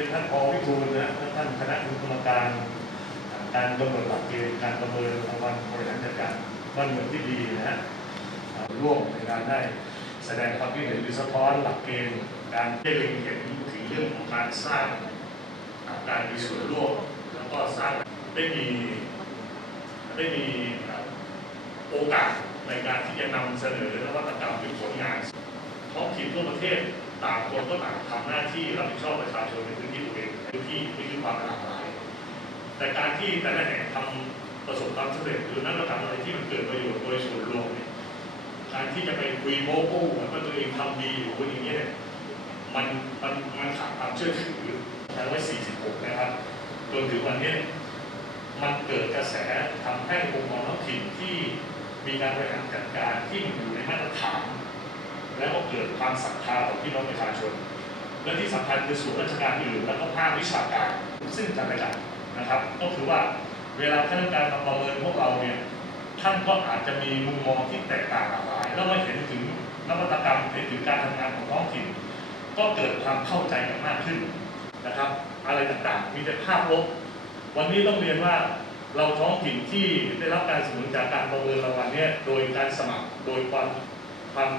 รียนท่านพอวิทูลนะท่านคณะกรรมการ การกำหนดหลักเกณฑ์การประเมินรางวัลบริหารจัดการบ้านเมืองที่ดีนะฮะร่วมในการได้แสดงความคิดเห็นหรือสะท้อนหลักเกณฑ์การได้เล็งเห็นถึงเรื่องของการสร้างการมีส่วนร่วมแล้วก็สร้างได้มีได้มีโอกาสในการที่จะนำเสนอนวัตกรรมหรือผลงานท้องถิ่นทั่วประเทศ ต่างคนก็ต่างทำหน้าที่รับผิดชอบประชาชนในพื้นที่ตัวเองพื้นที่นี่คือความหลากหลาย แต่การที่แต่ละแห่งทำประสบความสำเร็จหรือนวัตกรรมอะไรที่มันเกิดประโยชน์โดยส่วนรวมเนี่ยการที่จะไปคุยโม้โอ้ว่าตัวเองทำดีอยู่คนอย่างเงี้ยเนี่ยมันมันมันขาดความเชื่อถือใช้ไว้46 นะครับจนถึงวันนี้มันเกิดกระแสทำให้องค์กรท้องถิ่นที่มีการบริหารจัดการที่อยู่ในมาตรฐาน แล้วก็เกิดความศรัทธาของพี่น้องประชาชน และที่สำคัญคือส่วนราชการอื่น แล้วก็ภาควิชาการซึ่งกันและกันนะครับ ก็คือว่าเวลาท่านการมาประเมินพวกเราเนี่ยท่านก็อาจจะมีมุมมองที่แตกต่างหลากหลาย แล้วมาเห็นถึงนวัตกรรมเห็นถึงการทำงานของท้องถิ่น ก็เกิดความเข้าใจกันมากขึ้นนะครับ อะไรต่างๆ มีแต่ภาพลบวันนี้ต้องเรียนว่าเราท้องถิ่นที่ได้รับการสนับสนุนจากการประเมินรางวัลเนี่ยโดยการสมัครโดยความความ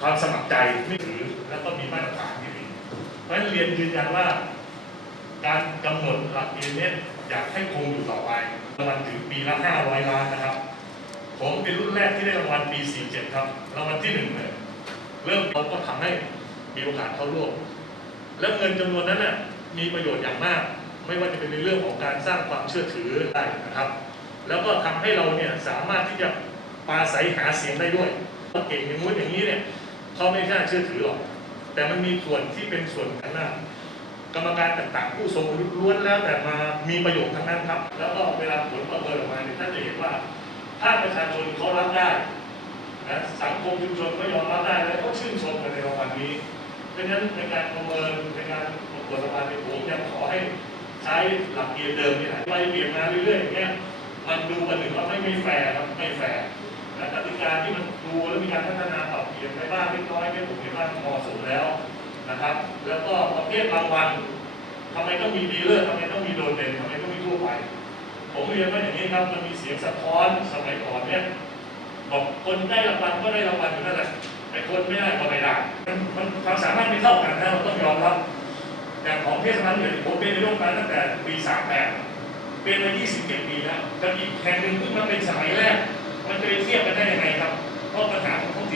ความสมัครใจไม่ถือแล้วก็มีมาตรฐานที่ดีเพราะฉะนั้นเรียนยืนยันว่า การกำหนดหลักเกณฑ์เนี้อยากให้คงอยู่ต่อไปรางวัลถึงปีละ500 ล้านนะครับ ผมเป็นรุ่นแรกที่ได้รางวัลปี 47 ครับรางวัลที่หนึ่งเลยเริ่มเราก็ทำให้มีโอกาสเข้าร่วมแล้วเงินจำนวนนั้นน่ะมีประโยชน์อย่างมาก ไม่ว่าจะเป็นในเรื่องของการสร้างความเชื่อถือได้นะครับ แล้วก็ทำให้เราเนี่ยสามารถที่จะปราศัยหาเสียงได้ด้วยเราเก่งอย่างงู้นอย่างนี้เนี่ย เขาไม่น่าเชื่อถือหรอก แต่มันมีส่วนที่เป็นส่วนข้างหน้ากรรมการต่างๆ ผู้ทรงคุณวุล้วนแล้วแต่มามีประโยชน์ทั้งนั้นครับ แล้วก็เวลาผลประเมินออกมาเนี่ยท่านจะเห็นว่า ถ้าประชาชนเขารับได้นะสังคมชุมชนก็ยอมรับได้แล้วก็ชื่นชมกันในรางวัลนี้เพราะฉะนั้นในการประเมินในการประกวดรางวัลในผมยังขอให้ใช้หลักเกณฑ์เดิมนี่แหละไปเปลี่ยนมาเรื่อยๆอย่างเงี้ยมันดูกันถึงว่าไม่ไม่แฟร์ครับไม่แฟร์และกติกาที่มันดูแล้วมีการพัฒนาปรับ เปลี่ยนบ้างเล็กน้อยเนี่ยผมคิดว่าเหมาะสมแล้วนะครับ แล้วก็ประเภทรางวัลทำไมต้องมีดีเลิศทำไมต้องมีโดดเด่นทำไมต้องมีทั่วไป ผมเรียนว่าอย่างนี้ครับมันมีเสียงสะท้อนสมัยก่อนเนี่ยบอกคนได้รางวัลก็ได้รางวัลอยู่นั่นแหละแต่คนไม่ได้ก็ไม่ได้มันความสามารถไม่เท่ากันนะเราต้องยอมรับอย่างของเทศบาลเนี่ยผมเป็นนายกมาตั้งแต่ปี 38 เป็นมา 27 ปีแล้วกับอีกแห่งหนึ่งเพิ่งมาเป็นสมัยแรก มันจะไปเทียบกันได้ยังไงครับ เพราะปัญหาของท้องถิ่น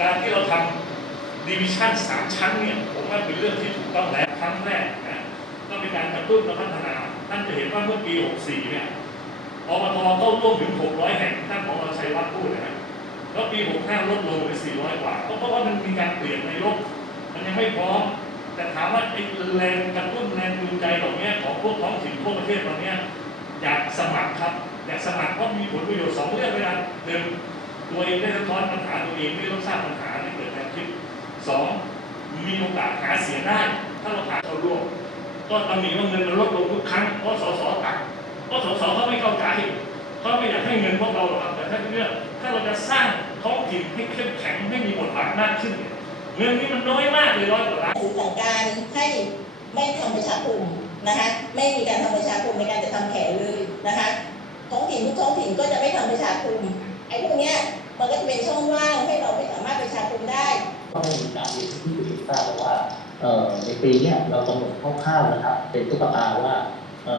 การที่เราทำดิวิชั่นสามชั้นเนี่ยผมว่าเป็นเรื่องที่ถูกต้องแล้วครั้งแรกนะก็เป็นการกระตุ้นและพัฒนา ท่านจะเห็นว่าเมื่อปี 64 เนี่ยอบตเข้าร่วมถึง 600 แห่งท่านผอชัยวัฒน์พูดนะแล้วปี 65 ลดลงไป 400 กว่า ก็เพราะว่ามันมีการเปลี่ยนในายกมันยังไม่พร้อม แต่ถามว่าไอ้แรงกระตุ้นแรงจูงใจเหล่านี้ของพวกท้องถิ่นทั่วประเทศตอนนี้ยอยากสมัครครับ อยากสมัครเพราะมีผลประโยชน์สองเรื่องด้วยกันหนึ่ง ตัวเองได้สะท้อนปัญหาตัวเองไม่ต้องสร้างปัญหาให้เกิดแรงคิดสองมีโอกาสหาเสียงได้ ถ้าเราหาเข้าร่วมก็ตำหนิว่าเงินมันลดลงทุกครั้งเพราะสสตัดเพราะสสเขาไม่เข้าใจเขาไม่อยากให้เงินพวกเราหรอกครับแต่ถ้าเรื่องถ้าเราจะสร้างท้องถิ่นให้เข้มแข็งให้มีบทบาทมากขึ้นเนี่ยเงินนี้มันน้อยมากเลยร้อยกว่าล้านสื่อสั่งการให้ไม่ทำประชาคมนะคะไม่มีการทำประชาคมในการจะทำแผนเลยนะคะท้องถิ่นทุกท้องถิ่นก็จะไม่ทำประชาคม ไอ้พวกเนี้ยมันก็จะเป็นช่องว่างให้เราไม่สามารถประชาคมได้ก็ไม่มีการเรียนที่ผู้ศึกษาบอกว่าเอ่อในปีเนี้ยเรากำหนดคร่าวๆนะครับ เป็นตุ๊กตาว่า